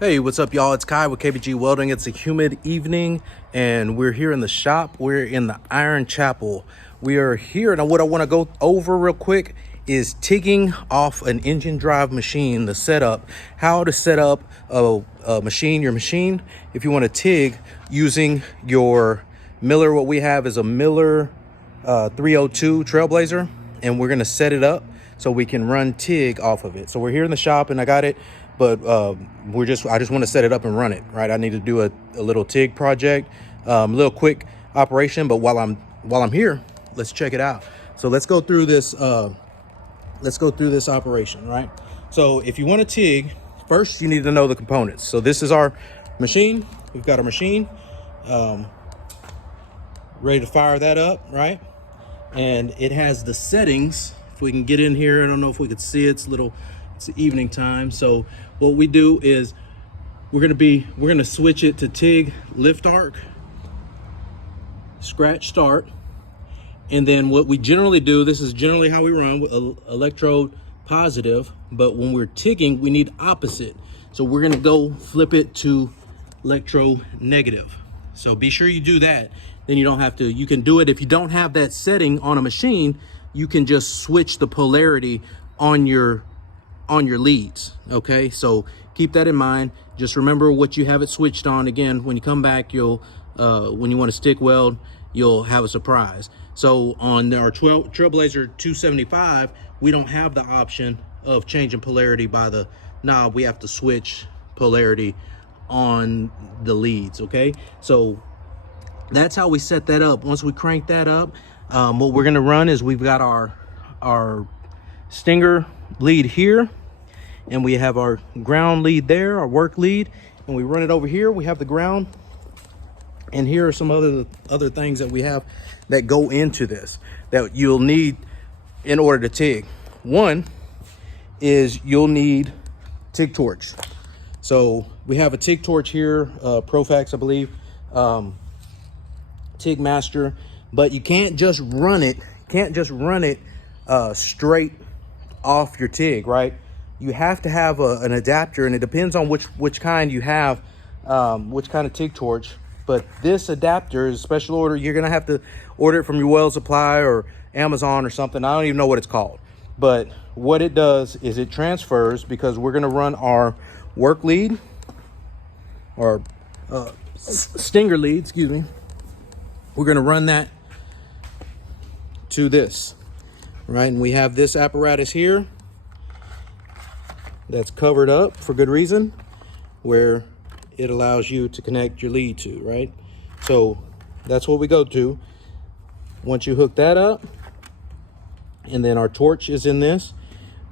Hey, what's up, y'all? It's Kai with KBG Welding. It's a humid evening, and we're here in the shop. We're in the Iron Chapel. We are here, and what I want to go over real quick is TIGging off an engine drive machine, the setup, how to set up a machine, your machine, if you want to TIG using your Miller. What we have is a Miller 302 Trailblazer, and we're going to set it up so we can run TIG off of it. So we're here in the shop, and I got it. But I just want to set it up and run it, right? I need to do a little TIG project, a little quick operation. But while I'm here, let's check it out. So let's go through this. Let's go through this operation, right? So if you want to TIG, first you need to know the components. So this is our machine. We've got our machine ready to fire that up, right? And it has the settings. If we can get in here, I don't know if we could see it. It's evening time. So what we do is we're gonna switch it to TIG lift arc, scratch start, and then what we generally do, this is generally how we run with electrode positive, but when we're TIGging, we need opposite. So we're gonna go flip it to electrode negative. So be sure you do that. Then you don't have to, you can do it if you don't have that setting on a machine, you can just switch the polarity on your leads. Okay, so keep that in mind. Just remember what you have it switched on. Again, when you come back, you'll when you want to stick weld, you'll have a surprise. So on our Trailblazer 275, we don't have the option of changing polarity by the knob. We have to switch polarity on the leads. Okay, so that's how we set that up. Once we crank that up, what we're going to run is we've got our stinger lead here, and we have our ground lead there, our work lead, and we run it over here. We have the ground, and here are some other things that we have that go into this that you'll need in order to TIG. One is you'll need TIG torch. So we have a TIG torch here, Profax, I believe, TIG Master, but you can't just run it. Straight off your TIG, right? You have to have an adapter, and it depends on which kind you have, which kind of TIG torch. But this adapter is a special order. You're gonna have to order it from your weld supply or Amazon or something. I don't even know what it's called. But what it does is it transfers, because we're gonna run our work lead, or stinger lead, excuse me. We're gonna run that to this, right? And we have this apparatus here that's covered up for good reason, where it allows you to connect your lead to, right? So that's what we go to. Once you hook that up, and then our torch is in this,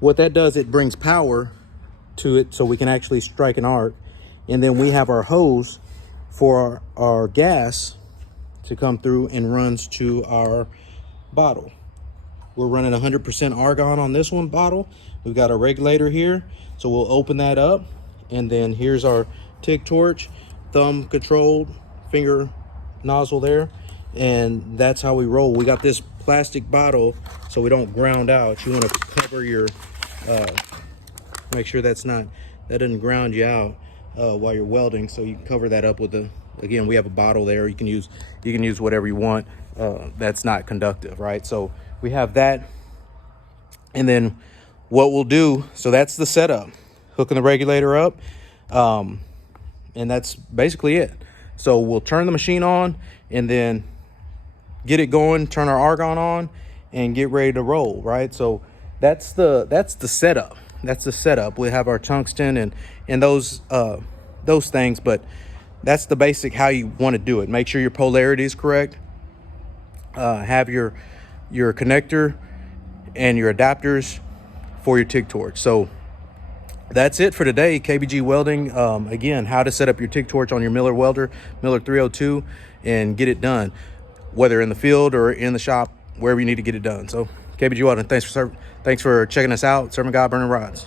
what that does, it brings power to it so we can actually strike an arc. And then we have our hose for our gas to come through and runs to our bottle. We're running 100% argon on this one bottle. We've got a regulator here, so we'll open that up, and then here's our TIG torch, thumb controlled finger nozzle there, and that's how we roll. We got this plastic bottle so we don't ground out. You want to cover your make sure that doesn't ground you out while you're welding, so you can cover that up with again, we have a bottle there. You can use whatever you want that's not conductive, right? So we have that, and then what we'll do, so that's the setup, hooking the regulator up, and that's basically it. So we'll turn the machine on, and then get it going, turn our argon on, and get ready to roll, right? So that's the setup. That's the setup. We have our tungsten and those things, but that's the basic how you want to do it. Make sure your polarity is correct. Have your connector and your adapters for your TIG torch. So that's it for today. KBG Welding. Again, how to set up your TIG torch on your Miller welder, Miller 302, and get it done, whether in the field or in the shop, wherever you need to get it done. So KBG Welding, thanks for checking us out. Serving God, burning rods.